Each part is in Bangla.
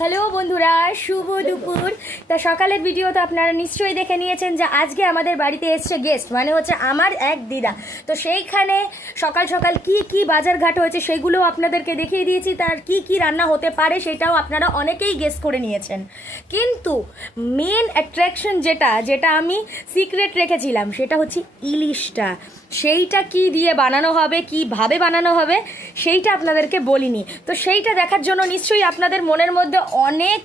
হ্যালো বন্ধুরা, শুভ দুপুর। তা সকালের ভিডিও তো আপনারা নিশ্চয়ই দেখে নিয়েছেন যে আজকে আমাদের বাড়িতে এসছে গেস্ট, মানে হচ্ছে আমার এক দিদা। তো সেইখানে সকাল সকাল কি কি বাজারঘাট হয়েছে সেগুলো আপনাদেরকে দেখিয়ে দিয়েছি। তার কি কি রান্না হতে পারে সেটাও আপনারা অনেকেই গেস করে নিয়েছেন। কিন্তু মেন অ্যাট্রাকশন যেটা যেটা আমি সিক্রেট রেখেছিলাম সেটা হচ্ছে ইলিশটা। সেইটা কি দিয়ে বানানো হবে, কিভাবে বানানো হবে সেইটা আপনাদেরকে বলিনি। তো সেইটা দেখার জন্য নিশ্চয়ই আপনাদের মনের মধ্যে অনেক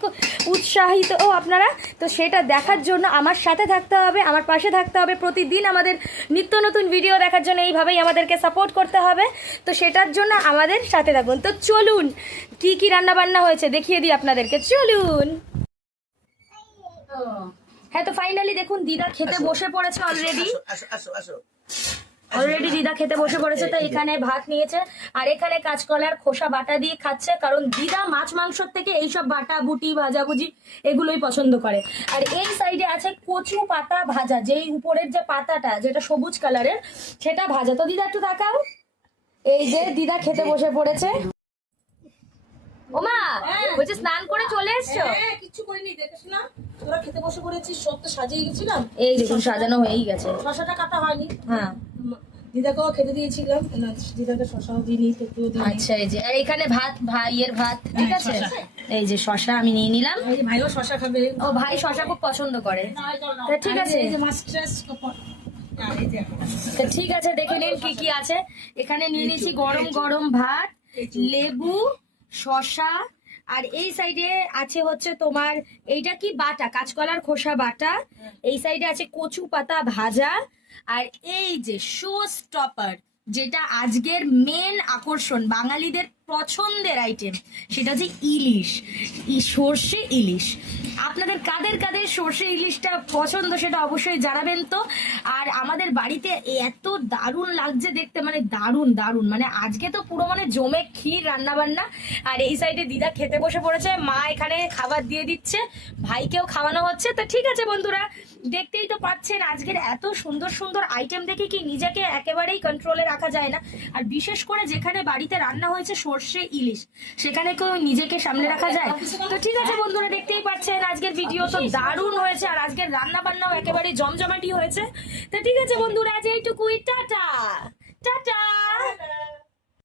উৎসাহিত আপনারা। তো সেটা দেখার জন্য আমার সাথে থাকতে হবে, আমার পাশে থাকতে হবে। প্রতিদিন আমাদের নিত্য নতুন ভিডিও দেখার জন্য এইভাবেই আমাদেরকে সাপোর্ট করতে হবে। তো সেটার জন্য আমাদের সাথে থাকুন। তো চলুন কি কি রান্না বান্না হয়েছে দেখিয়ে দিই আপনাদেরকে, চলুন। হ্যাঁ, তো ফাইনালি দেখুন দিদা খেতে বসে পড়েছে অলরেডি। অলরেডি দিদা খেতে বসে পড়েছে। তো এখানে ভাত নিয়েছে আর এখানে কাঁচকলার খোসা বাটা দিয়ে খাচ্ছে, কারণ দিদা মাছ মাংসর থেকে এইসব বাটা বুটি ভাজাভুজি এগুলোই পছন্দ করে। আর এই সাইডে আছে কচু পাতা ভাজা, যেই উপরের যে পাতাটা যেটা সবুজ কালারের সেটা ভাজা। তো দিদা একটু তাকাও, এই যে দিদা খেতে বসে পড়েছে। ওমা বলছে স্নান করে চলে এসছো? কিছু করিনি, দেখিস না তোরা খেতে বসে পড়েছিস, সব তো সাজিয়ে গেছিলাম। এই দেখুন সাজানো হয়েই গেছে। শশাটা কাটা হয়নি। হ্যাঁ, দিদাকেও খেতে দিয়েছিলাম, না দিদাকে শশাও দিইনি, তোকেও দিই। আচ্ছা এই যে, আর এখানে ভাত, ভাইয়ের ভাত, ঠিক আছে। এই যে শশা আমি নিয়ে নিলাম। এই যে ভাইও শশা খাবে। ও ভাই শশা খুব পছন্দ করে। তা ঠিক আছে, এই যে মাস্টার্স তা ঠিক আছে, দেখে নিন কি কি আছে। এখানে নিয়ে নিয়েছি গরম গরম ভাত, লেবু, শশা, আর এই সাইডে আছে হচ্ছে তোমার এইটা কি বাটা, কাঁচকলার খোসা বাটা। এই সাইডে আছে কচু পাতা ভাজা, আর এই যে শো স্টপার, যেটা আজকের মেন আকর্ষণ, বাঙালিদের পছন্দের আইটেম, সেটা হচ্ছে ইলিশ, সর্ষে ইলিশ। আপনাদের কাদের কাদের সর্ষে ইলিশটা পছন্দ সেটা অবশ্যই জানাবেন তো। আর আমাদের বাড়িতে এত দারুণ লাগছে দেখতে, মানে দারুণ দারুণ, মানে আজকে তো পুরো মানে জমে ক্ষীর রান্না বান্না। আর এই সাইডে দিদা খেতে বসে পড়েছে, মা এখানে খাবার দিয়ে দিচ্ছে, ভাইকেও খাওয়ানো হচ্ছে। তো ঠিক আছে বন্ধুরা, দেখতেই তো পাচ্ছেন আজকের এত সুন্দর সুন্দর আইটেম দেখে কি নিজেকে একেবারেই কন্ট্রোলে রাখা যায় না। আর বিশেষ করে যেখানে বাড়িতে রান্না হয়েছে সর্ষে ইলিশ, সেখানে কেউ নিজেকে সামনে রাখা যায়? তো ঠিক আছে বন্ধুরা, দেখতেই পাচ্ছেন আজকের ভিডিও তো দারুণ হয়েছে, আর আজকের রান্না বান্নাও একেবারে জমজমাটি হয়েছে। তো ঠিক আছে বন্ধুরা, আজ এইটুকুই, টাটা টাটা।